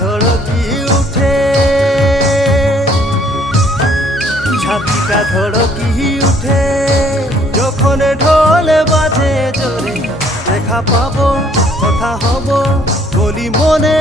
ধড়কি উঠে, ছাতিটা ধড়কি উঠে যখন ঢোল বাজে জোরে। দেখা পাবো কথা হব বলি মনে